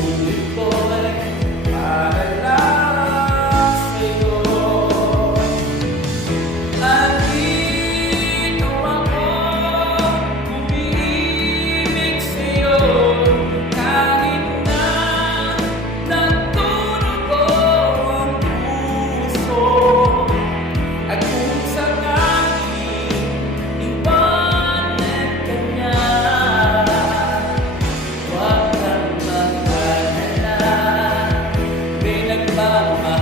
only boy. nagmamahal